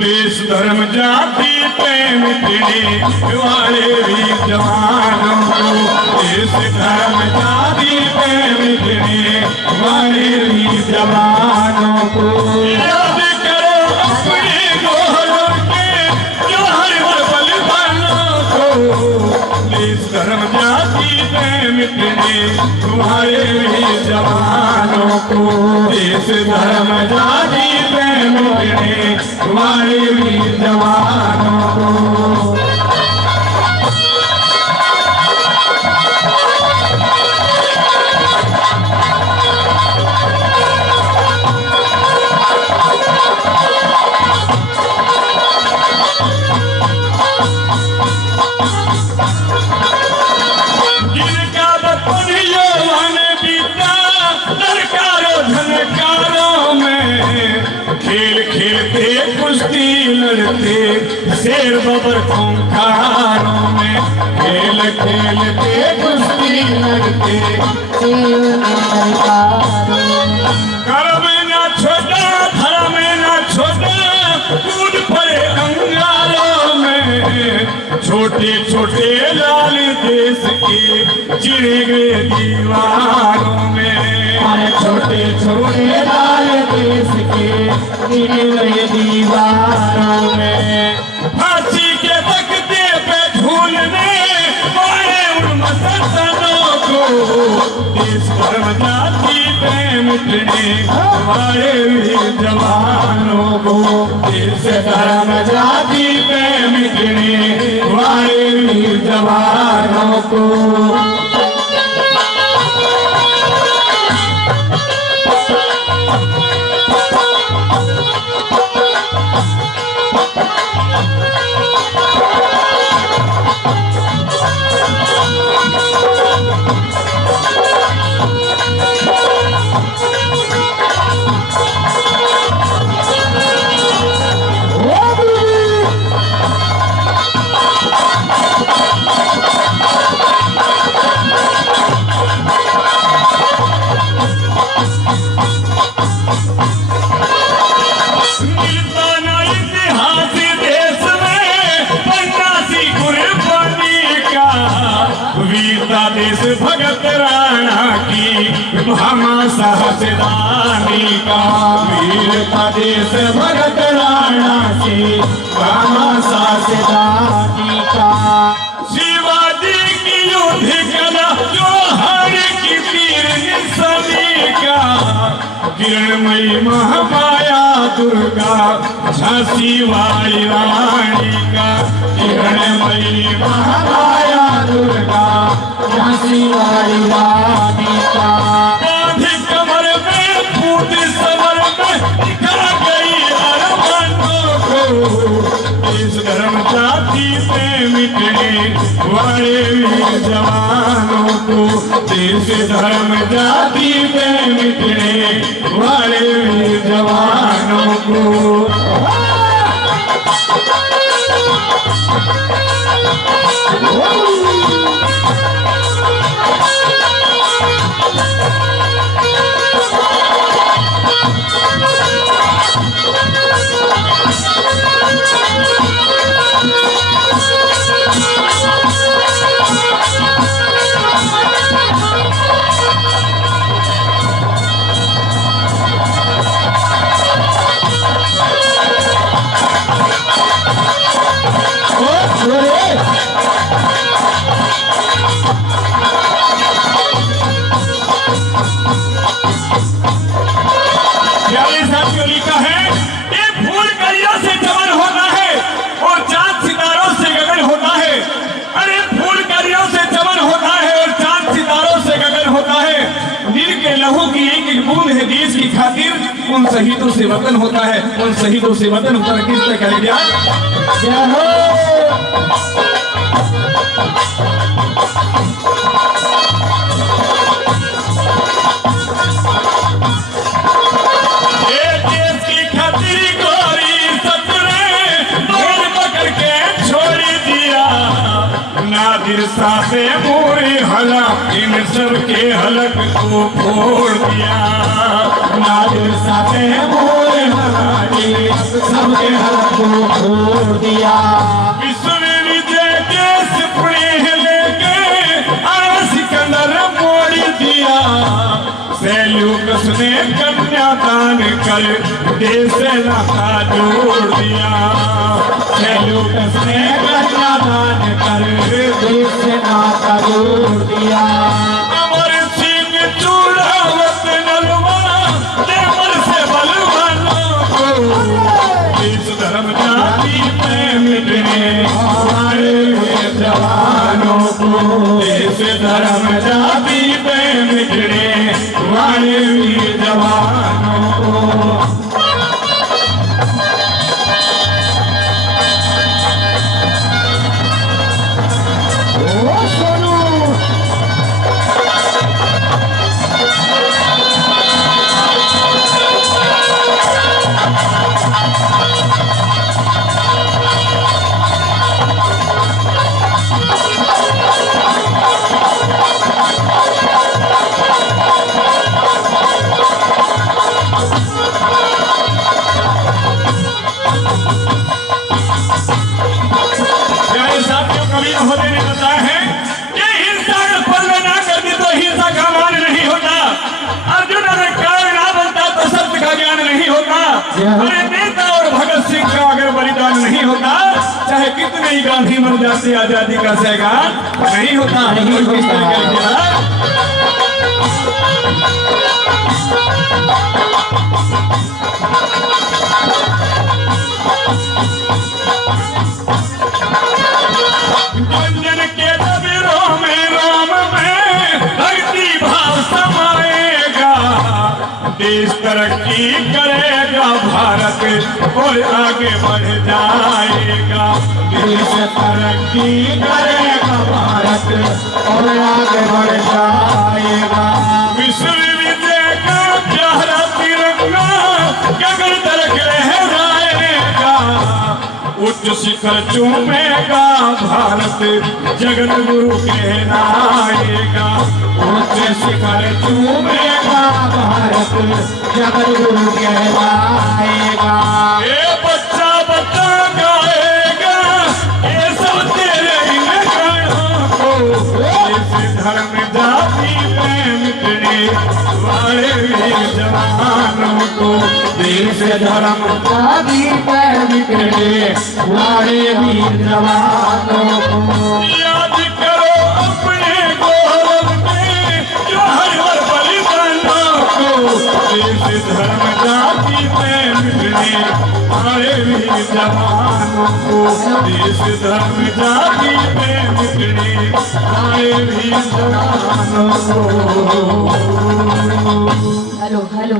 देश धर्म जाति प्रेम मिटने वाले वीर जवानों को, देश धर्म जाति प्रेम मिटने वाले वीर जवानों को याद करो अपने गोलों के जोहर बलिदानों को, देश धर्म जाति प्रेम मिटने वाले वीर जवानों को, देश धर्म जाति प्रेम मिटने वाले वीर जवानों को। जिनका बचपन यौवन बीता सरकारों धनकारों में, खेल खेलते कुश्ती लड़ते शेर बबर खूंखारों में, खेल खेलते कुश्ती लड़ते कर्म न छोटा धर्म न छोटा, कूद पड़े अंगारों में, छोटे छोटे लाल देश के चिड़े गए दीवारों में, छोटे छोटे लाल देश के चिड़े गए दीवारों में, फांसी के तख्ते पे झूलने वाले उन मसलसलों को, देश धर्म जाति पे मिटने वाले वीर जवानों को, देश धर्म जाति पे मिटने वाले वीर जवानों को। देश भगत राणा की भामाशाह सिदानी का, वीरता देश भगत राणा की भामाशाह सिदानी का, शिवाजी की युद्ध कला जो हर की तीर निशानी का, किरणमयी महामाया दुर्गा झांसी वाली रानी का, किरणमयी महामाया दुर्गा झांसी वाली रानी का, बांधी कमर में फूट समर में दिखा गई अरमानों को, देश धर्म जाति पे मिटने वाले वीर जवानों को, देश धर्म जाति पे मिटने वाले वीर जवानों को। देश की खातिर उन शहीदों से वतन होता है, उन शहीदों से वतन होता है। किस तरह करेंगे देश की खातिर गोरी सतरे दौड़ पकड़ के छोड़ दिया, नादिर साथे पूरी हला इन सब के हलक को फोड़ दिया, नादिर साथे पूरी हला सबके हक को छोड़ दिया। विश्व विजय के सपने लेके आया सिकंदर मोड़ दिया। सेल्यूकस ने कन्यादान कर देश नाता जोड़ दिया। सेल्यूकस ने कन्यादान कर देश नाता जोड़ दिया। अमर सिंह चूड़ावत नलवा देवर से बलवानों को देश धर्म जाति में मिटने हमारे वीर जवानों को। देश धर्म जाति में मिटने हमारे वीर जवानों को। महोदय ने बताया है कि हिंसा का पल्ले ना करती तो हिंसा का मान नहीं होता। अर्जुन अगर कारण ना बनता तो सत्य का ज्ञान नहीं होता। अरे नेता और भगत सिंह का अगर बलिदान नहीं होता, चाहे कितने ही गांधी मर जाते, आजादी का सैगान नहीं होता। जन के तबीरों में राम में भक्ति भाव समाएगा। देश तरक्की करेगा, भारत और आगे बढ़ जाएगा। देश तरक्की करेगा, भारत और आगे बढ़ जाएगा। विश्व विजय का प्यारा तिरंगा गगन तक लहराएगा। उच्च शिखर चूमेगा, भारत जगत गुरु कहलाएगा। उच्च शिखर चूमेगा, भारत जगत गुरु कहलाएगा। ये बच्चा बच्चा गाएगा, ये सब तेरे इन गानों को। इस धर्म जाति में मिटने वाले वीर जवानों को। देश धर्म जाति में मिटने वाले वीर जवानों को। याद करो अपने गौरव में जो हर बलिदानों को। देश धर्म जाति में मिटने वाले वीर जवानों को। देश धर्म जाति में मिटने वाले वीर जवानों को। Hello hello